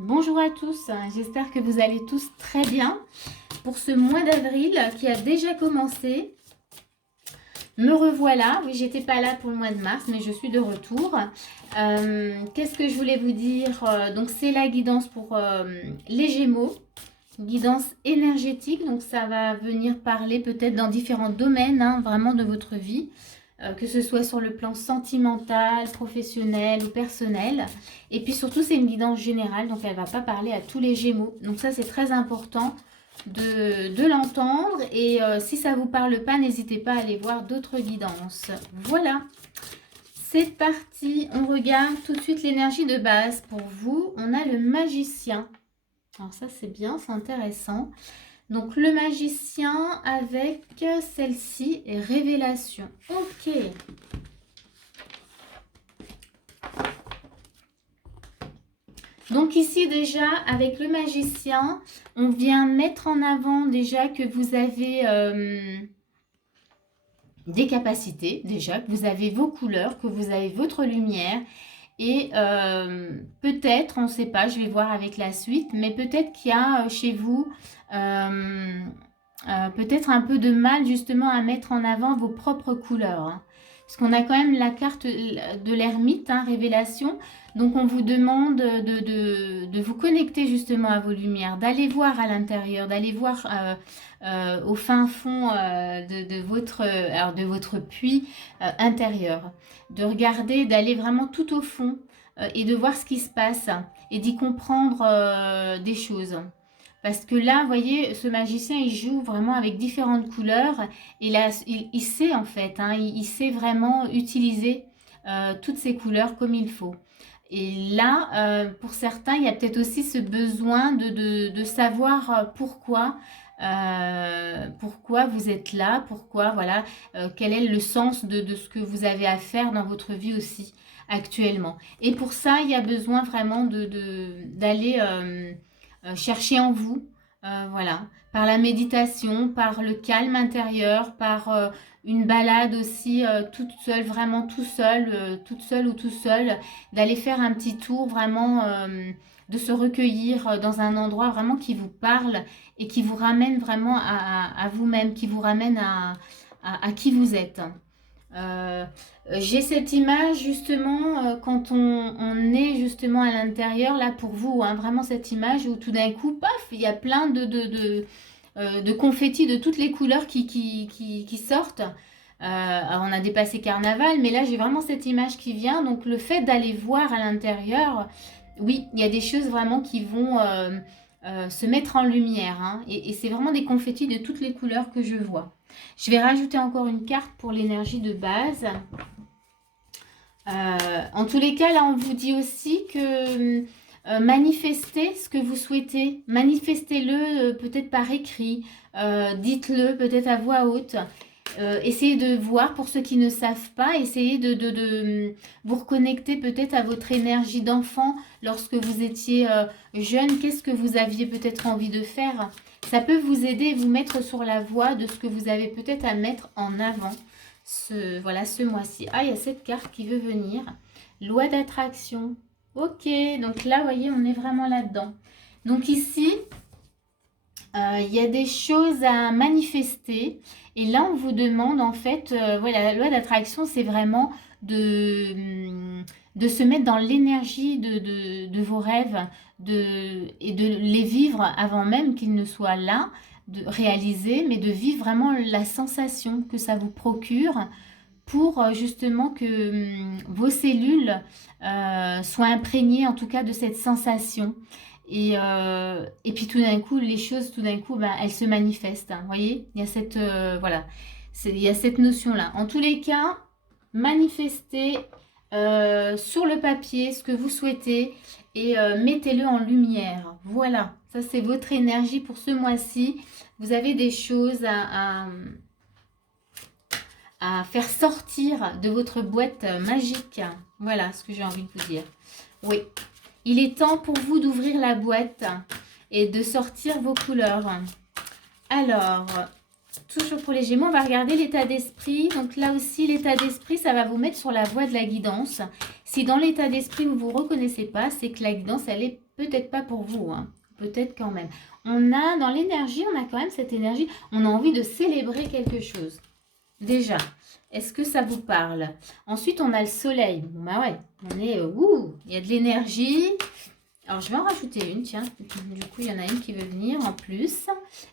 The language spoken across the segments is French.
Bonjour à tous, j'espère que vous allez tous très bien. Pour ce mois d'avril qui a déjà commencé, me revoilà. Oui, j'étais pas là pour le mois de mars, mais je suis de retour. Qu'est-ce que je voulais vous dire? Donc c'est la guidance pour les Gémeaux, guidance énergétique. Donc ça va venir parler peut-être dans différents domaines, vraiment de votre vie. Que ce soit sur le plan sentimental, professionnel ou personnel. Et puis surtout, c'est une guidance générale, donc elle ne va pas parler à tous les Gémeaux. Donc ça, c'est très important de l'entendre. Et si ça ne vous parle pas, n'hésitez pas à aller voir d'autres guidances. Voilà, c'est parti. On regarde tout de suite l'énergie de base. Pour vous, on a le magicien. Alors ça, c'est bien, c'est intéressant. Donc, le magicien avec celle-ci, révélation. Ok. Donc ici déjà, avec le magicien, on vient mettre en avant déjà que vous avez des capacités, déjà, que vous avez vos couleurs, que vous avez votre lumière. Et peut-être, on ne sait pas, je vais voir avec la suite, mais peut-être qu'il y a chez vous peut-être un peu de mal justement à mettre en avant vos propres couleurs. Parce qu'on a quand même la carte de l'ermite, révélation. Donc on vous demande de vous connecter justement à vos lumières, d'aller voir à l'intérieur, d'aller voir au fin fond de votre puits intérieur. De regarder, d'aller vraiment tout au fond et de voir ce qui se passe et d'y comprendre des choses. Parce que là, vous voyez, ce magicien, il joue vraiment avec différentes couleurs. Et là, il sait en fait, il sait vraiment utiliser toutes ces couleurs comme il faut. Et là, pour certains, il y a peut-être aussi ce besoin de savoir pourquoi vous êtes là, pourquoi, voilà, quel est le sens de ce que vous avez à faire dans votre vie aussi actuellement. Et pour ça, il y a besoin vraiment d'aller chercher en vous, voilà, par la méditation, par le calme intérieur, par une balade aussi toute seule, vraiment tout seul, toute seule ou tout seul, d'aller faire un petit tour vraiment, de se recueillir dans un endroit vraiment qui vous parle et qui vous ramène vraiment à vous-même, qui vous ramène à qui vous êtes. Euh, j'ai cette image justement quand on est justement à l'intérieur, là pour vous, vraiment cette image où tout d'un coup, paf, il y a plein de confettis de toutes les couleurs qui sortent. Alors on a dépassé carnaval, mais là j'ai vraiment cette image qui vient. Donc le fait d'aller voir à l'intérieur, oui, il y a des choses vraiment qui vont se mettre en lumière. Et c'est vraiment des confettis de toutes les couleurs que je vois. Je vais rajouter encore une carte pour l'énergie de base. En tous les cas, là, on vous dit aussi que manifestez ce que vous souhaitez. Manifestez-le peut-être par écrit. Dites-le peut-être à voix haute. Essayez de voir, pour ceux qui ne savent pas, essayez de vous reconnecter peut-être à votre énergie d'enfant lorsque vous étiez jeune. Qu'est-ce que vous aviez peut-être envie de faire? Ça peut vous aider et vous mettre sur la voie de ce que vous avez peut-être à mettre en avant ce mois-ci. Ah, il y a cette carte qui veut venir. Loi d'attraction. Ok, donc là, vous voyez, on est vraiment là-dedans. Donc ici, il y a des choses à manifester. Et là, on vous demande, en fait, voilà, la loi d'attraction, c'est vraiment de se mettre dans l'énergie de vos rêves et de les vivre avant même qu'ils ne soient là, de réaliser, mais de vivre vraiment la sensation que ça vous procure pour justement que vos cellules soient imprégnées en tout cas de cette sensation. Et puis tout d'un coup, les choses, tout d'un coup, elles se manifestent. Vous voyez, il y a cette, voilà, il y a cette notion-là. En tous les cas, manifestez sur le papier ce que vous souhaitez et mettez-le en lumière. Voilà, ça c'est votre énergie pour ce mois-ci. Vous avez des choses à faire sortir de votre boîte magique. Voilà ce que j'ai envie de vous dire. Oui, il est temps pour vous d'ouvrir la boîte et de sortir vos couleurs. Alors, toujours pour les Gémeaux, on va regarder l'état d'esprit. Donc là aussi, l'état d'esprit, ça va vous mettre sur la voie de la guidance. Si dans l'état d'esprit, vous ne vous reconnaissez pas, c'est que la guidance, elle est peut-être pas pour vous, hein. Peut-être quand même. On a, dans l'énergie, on a quand même cette énergie, on a envie de célébrer quelque chose. Déjà, est-ce que ça vous parle? Ensuite, on a le soleil. Bon, bah ouais, on est, il y a de l'énergie. Alors, je vais en rajouter une, tiens. Du coup, il y en a une qui veut venir en plus.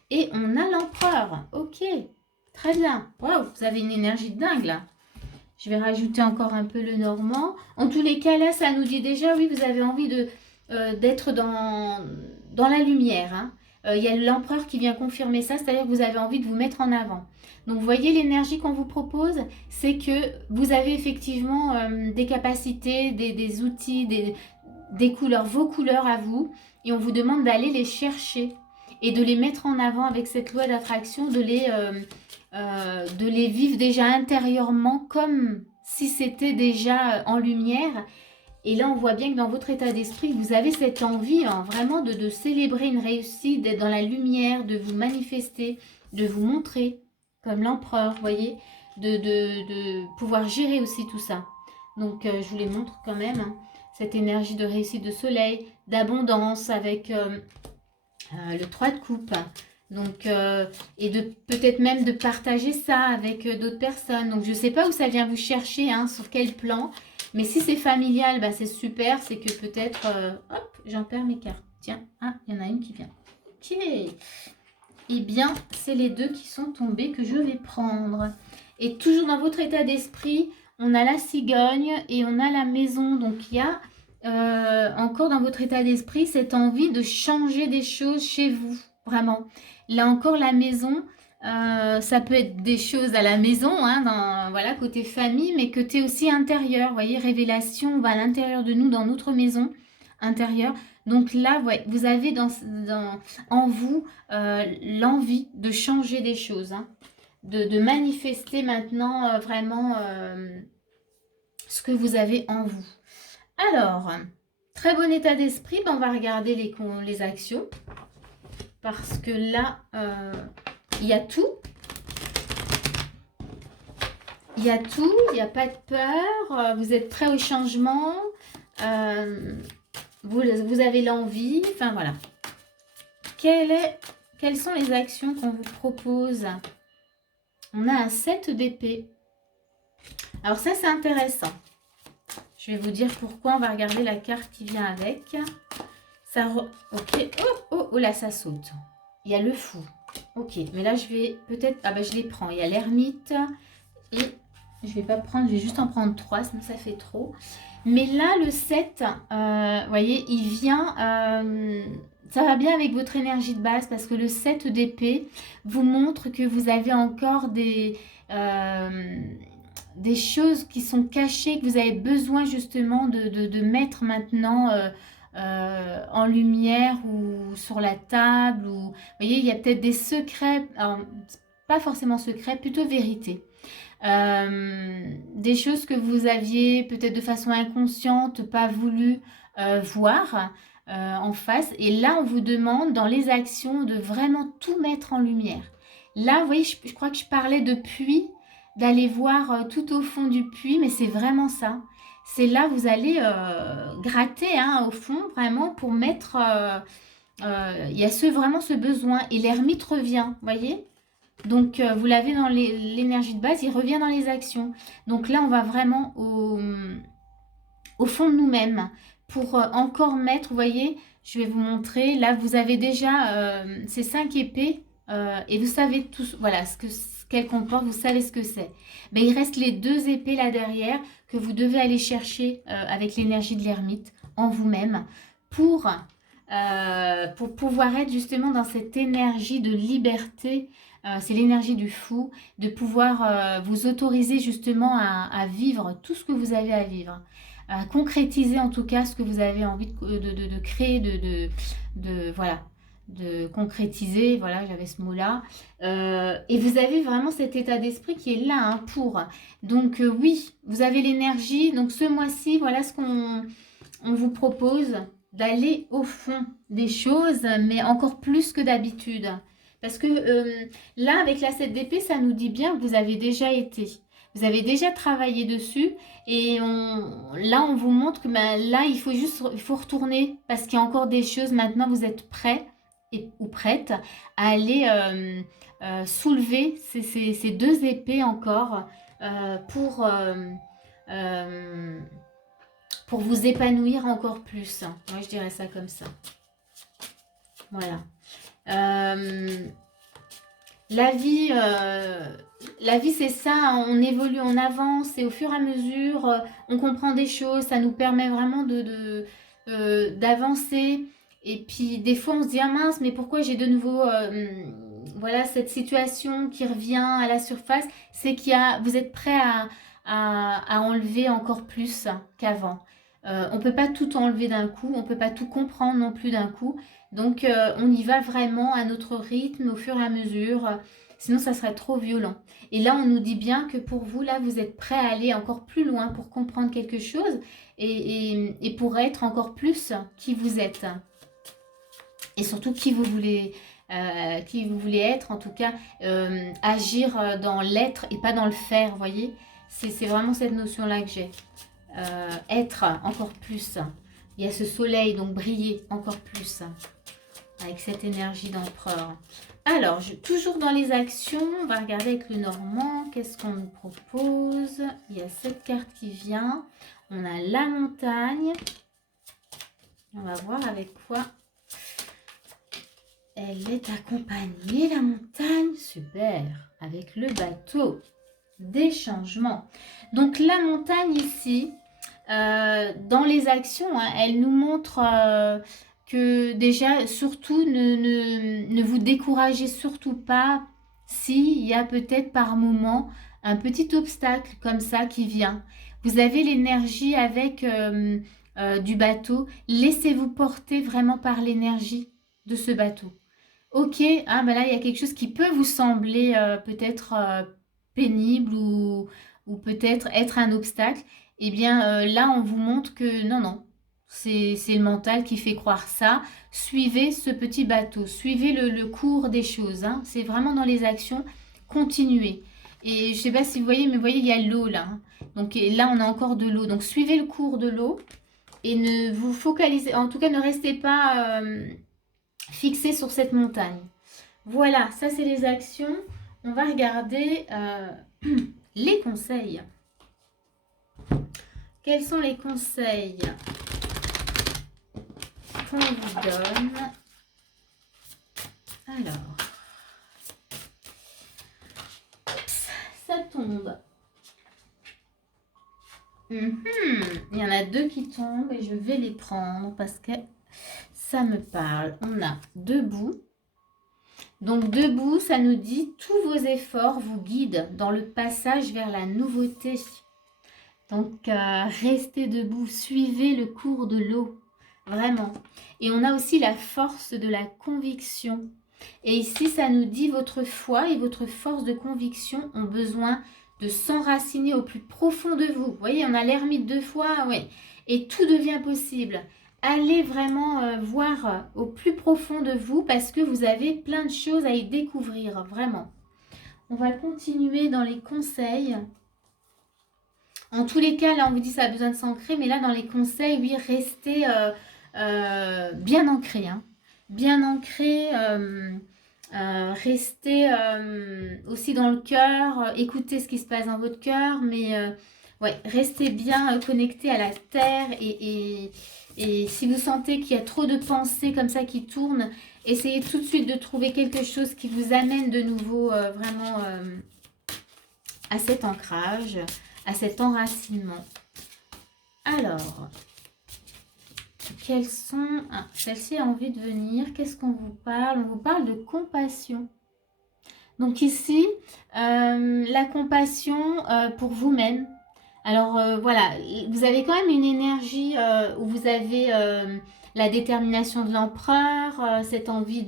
Et on a l'empereur. Ok, très bien. Waouh, vous avez une énergie de dingue, là. Je vais rajouter encore un peu le normand. En tous les cas, là, ça nous dit déjà, oui, vous avez envie d'être dans la lumière. Hein. Il y a l'empereur qui vient confirmer ça, c'est-à-dire que vous avez envie de vous mettre en avant. Donc, vous voyez, l'énergie qu'on vous propose, c'est que vous avez effectivement des capacités, des outils, des couleurs, vos couleurs à vous. Et on vous demande d'aller les chercher et de les mettre en avant avec cette loi d'attraction, de les vivre déjà intérieurement comme si c'était déjà en lumière. Et là, on voit bien que dans votre état d'esprit, vous avez cette envie vraiment de célébrer une réussite, d'être dans la lumière, de vous manifester, de vous montrer comme l'empereur, vous voyez, de pouvoir gérer aussi tout ça. Donc, je vous les montre quand même, hein, cette énergie de réussite de soleil, d'abondance avec le 3 de coupe. Donc, et de peut-être même de partager ça avec d'autres personnes. Donc, je ne sais pas où ça vient vous chercher, hein, sur quel plan. Mais si c'est familial, bah, c'est super. C'est que peut-être... hop, j'en perds mes cartes. Tiens, ah, il y en a une qui vient. Ok. Eh bien, c'est les deux qui sont tombés que je vais prendre. Et toujours dans votre état d'esprit, on a la cigogne et on a la maison. Donc, il y a encore dans votre état d'esprit cette envie de changer des choses chez vous. Vraiment. Là encore, la maison, ça peut être des choses à la maison, hein, voilà, côté famille, mais que tu es aussi intérieur. Vous voyez, révélation, on va à l'intérieur de nous, dans notre maison intérieure. Donc là, ouais, vous avez en vous l'envie de changer des choses, hein, de manifester maintenant vraiment ce que vous avez en vous. Alors, très bon état d'esprit, ben on va regarder les actions. Parce que là, il y a tout. Il y a tout, il n'y a pas de peur. Vous êtes prêt au changement. Vous avez l'envie. Enfin, voilà. Quelles sont les actions qu'on vous propose? On a un 7 d'épée. Alors ça, c'est intéressant. Je vais vous dire pourquoi. On va regarder la carte qui vient avec. Ok. Oh, là, ça saute. Il y a le fou. Ok, mais là, je vais peut-être... Ah, ben, je les prends. Il y a l'ermite. Et je vais pas prendre... Je vais juste en prendre 3, sinon ça fait trop. Mais là, le 7, vous voyez, il vient... ça va bien avec votre énergie de base parce que le 7 d'épée vous montre que vous avez encore des choses qui sont cachées, que vous avez besoin justement de mettre maintenant... en lumière ou sur la table. Ou, vous voyez, il y a peut-être des secrets, alors, pas forcément secrets, plutôt vérité. Des choses que vous aviez peut-être de façon inconsciente, pas voulu voir en face. Et là, on vous demande dans les actions de vraiment tout mettre en lumière. Là, vous voyez, je crois que je parlais de puits, d'aller voir tout au fond du puits, mais c'est vraiment ça. C'est là vous allez gratter au fond vraiment pour mettre... il y a vraiment ce besoin. Et l'ermite revient, vous voyez. Donc vous l'avez dans l'énergie de base, il revient dans les actions. Donc là on va vraiment au fond de nous-mêmes pour encore mettre, vous voyez, je vais vous montrer. Là vous avez déjà ces 5 épées et vous savez tous, voilà, ce qu'elles comportent, vous savez ce que c'est. Mais il reste les 2 épées là derrière que vous devez aller chercher avec l'énergie de l'ermite en vous-même pour pouvoir être justement dans cette énergie de liberté. C'est l'énergie du fou, de pouvoir vous autoriser justement à vivre tout ce que vous avez à vivre, à concrétiser en tout cas ce que vous avez envie de créer, voilà, de concrétiser, voilà, j'avais ce mot-là. Et vous avez vraiment cet état d'esprit qui est là pour. Donc oui, vous avez l'énergie. Donc ce mois-ci, voilà ce qu'on vous propose, d'aller au fond des choses, mais encore plus que d'habitude. Parce que là, avec la 7 d'épée, ça nous dit bien que vous avez déjà été. Vous avez déjà travaillé dessus et là, on vous montre que ben, là, il faut retourner parce qu'il y a encore des choses. Maintenant, vous êtes prêt ou prête à aller soulever ces deux épées encore euh, pour, euh, euh, pour vous épanouir encore plus. Moi, je dirais ça comme ça. Voilà. Euh, la vie c'est ça, hein, on évolue, on avance et au fur et à mesure, on comprend des choses, ça nous permet vraiment d'avancer. Et puis des fois on se dit ah mince, mais pourquoi j'ai de nouveau voilà, cette situation qui revient à la surface, c'est vous êtes prêt à enlever encore plus qu'avant. On ne peut pas tout enlever d'un coup, on ne peut pas tout comprendre non plus d'un coup. Donc, on y va vraiment à notre rythme, au fur et à mesure. Sinon, ça serait trop violent. Et là, on nous dit bien que pour vous, là, vous êtes prêt à aller encore plus loin pour comprendre quelque chose et pour être encore plus qui vous êtes. Et surtout qui vous voulez être, en tout cas, agir dans l'être et pas dans le faire, vous voyez. C'est vraiment cette notion-là que j'ai. Être encore plus. Il y a ce soleil, donc briller encore plus avec cette énergie d'empereur. Alors, toujours dans les actions, on va regarder avec le Normand, qu'est-ce qu'on nous propose. Il y a cette carte qui vient. On a la montagne. On va voir avec quoi elle est accompagnée, la montagne. Super. Avec le bateau. Des changements. Donc, la montagne ici, dans les actions, hein, elle nous montre que déjà, surtout, ne vous découragez surtout pas s'il y a peut-être par moment un petit obstacle comme ça qui vient. Vous avez l'énergie avec du bateau. Laissez-vous porter vraiment par l'énergie de ce bateau. Ok, ah, ben là, il y a quelque chose qui peut vous sembler peut-être pénible ou peut-être être un obstacle. Eh bien, là, on vous montre que non, non, c'est le mental qui fait croire ça. Suivez ce petit bateau, suivez le cours des choses. Hein. C'est vraiment dans les actions, continuez. Et je ne sais pas si vous voyez, mais vous voyez, il y a l'eau là. Hein. Donc là, on a encore de l'eau. Donc suivez le cours de l'eau et ne vous focalisez, en tout cas, ne restez pas fixé sur cette montagne. Voilà, ça c'est les actions. On va regarder les conseils. Quels sont les conseils qu'on vous donne? Alors, ça tombe. Il y en a deux qui tombent et je vais les prendre parce que ça me parle. On a debout. Donc debout, ça nous dit tous vos efforts vous guident dans le passage vers la nouveauté. Donc restez debout, suivez le cours de l'eau, vraiment. Et on a aussi la force de la conviction. Et ici, ça nous dit votre foi et votre force de conviction ont besoin de s'enraciner au plus profond de vous. Vous voyez, on a l'ermite 2 fois, oui. Et tout devient possible. Allez vraiment voir au plus profond de vous parce que vous avez plein de choses à y découvrir, vraiment. On va continuer dans les conseils. En tous les cas, là, on vous dit que ça a besoin de s'ancrer, mais là, dans les conseils, oui, restez bien ancré. Hein. Bien ancré, restez aussi dans le cœur, écoutez ce qui se passe dans votre cœur, mais ouais, restez bien connecté à la terre et si vous sentez qu'il y a trop de pensées comme ça qui tournent, essayez tout de suite de trouver quelque chose qui vous amène de nouveau vraiment à cet ancrage, à cet enracinement. Alors, quels sont... Ah, celle-ci a envie de venir. Qu'est-ce qu'on vous parle? On vous parle de compassion. Donc ici, la compassion pour vous-même. Alors voilà, vous avez quand même une énergie où vous avez la détermination de l'empereur, cette envie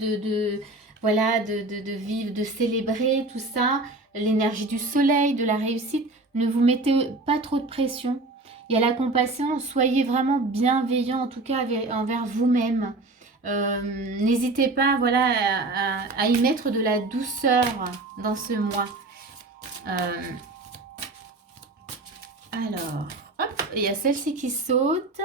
voilà, de vivre, de célébrer tout ça, l'énergie du soleil, de la réussite. Ne vous mettez pas trop de pression. Il y a la compassion, soyez vraiment bienveillant en tout cas envers vous-même. N'hésitez pas voilà, à y mettre de la douceur dans ce mois. Alors, hop, il y a celle-ci qui saute.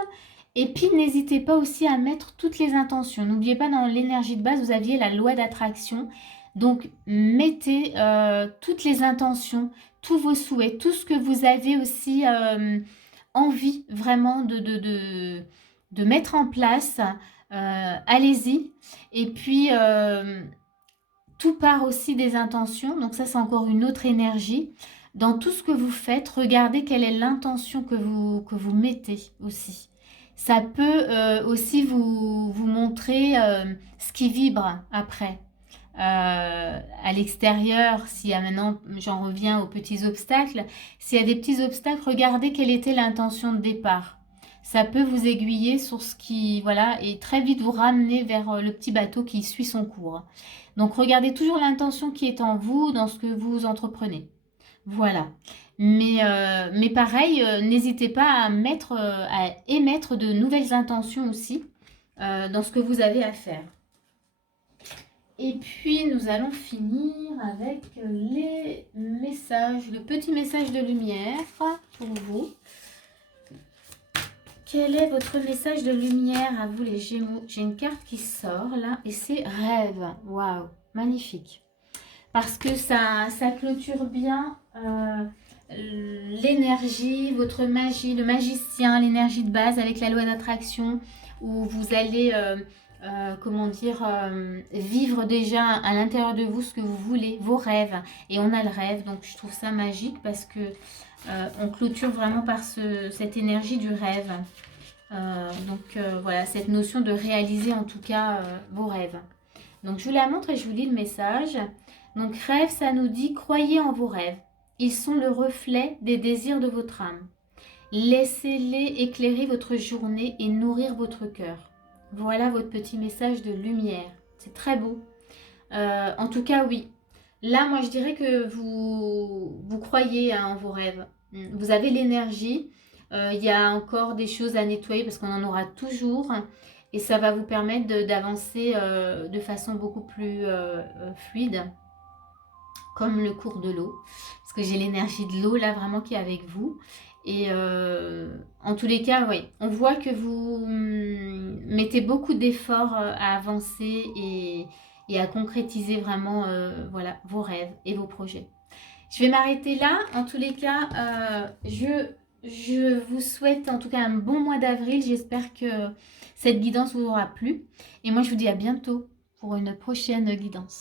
Et puis, n'hésitez pas aussi à mettre toutes les intentions. N'oubliez pas, dans l'énergie de base, vous aviez la loi d'attraction. Donc, mettez toutes les intentions, tous vos souhaits, tout ce que vous avez aussi envie vraiment de mettre en place. Allez-y. Et puis, tout part aussi des intentions. Donc ça, c'est encore une autre énergie. Dans tout ce que vous faites, regardez quelle est l'intention que vous mettez aussi. Ça peut aussi vous montrer ce qui vibre après. À l'extérieur, s'il y a maintenant, j'en reviens aux petits obstacles, s'il y a des petits obstacles, regardez quelle était l'intention de départ. Ça peut vous aiguiller sur ce qui, voilà, et très vite vous ramener vers le petit bateau qui suit son cours. Donc regardez toujours l'intention qui est en vous dans ce que vous entreprenez. Voilà. Mais pareil, n'hésitez pas à émettre de nouvelles intentions aussi dans ce que vous avez à faire. Et puis, nous allons finir avec les messages, le petit message de lumière pour vous. Quel est votre message de lumière à vous, les Gémeaux? J'ai une carte qui sort là et c'est rêve. Waouh, magnifique. Parce que ça clôture bien l'énergie, votre magie, le magicien, l'énergie de base avec la loi d'attraction où vous allez... comment dire, vivre déjà à l'intérieur de vous ce que vous voulez, vos rêves. Et on a le rêve, donc je trouve ça magique parce que on clôture vraiment par cette énergie du rêve. Voilà, cette notion de réaliser en tout cas vos rêves. Donc je vous la montre et je vous lis le message. Donc rêve, ça nous dit, croyez en vos rêves. Ils sont le reflet des désirs de votre âme. Laissez-les éclairer votre journée et nourrir votre cœur. Voilà votre petit message de lumière. C'est très beau. En tout cas, oui. Là, moi, je dirais que vous croyez en vos rêves. Vous avez l'énergie. Il y a encore des choses à nettoyer parce qu'on en aura toujours. Et ça va vous permettre d'avancer de façon beaucoup plus fluide, comme le cours de l'eau. Parce que j'ai l'énergie de l'eau, là, vraiment, qui est avec vous. Et en tous les cas, oui, on voit que vous mettez beaucoup d'efforts à avancer et à concrétiser vraiment voilà, vos rêves et vos projets. Je vais m'arrêter là. En tous les cas, je vous souhaite en tout cas un bon mois d'avril. J'espère que cette guidance vous aura plu. Et moi, je vous dis à bientôt pour une prochaine guidance.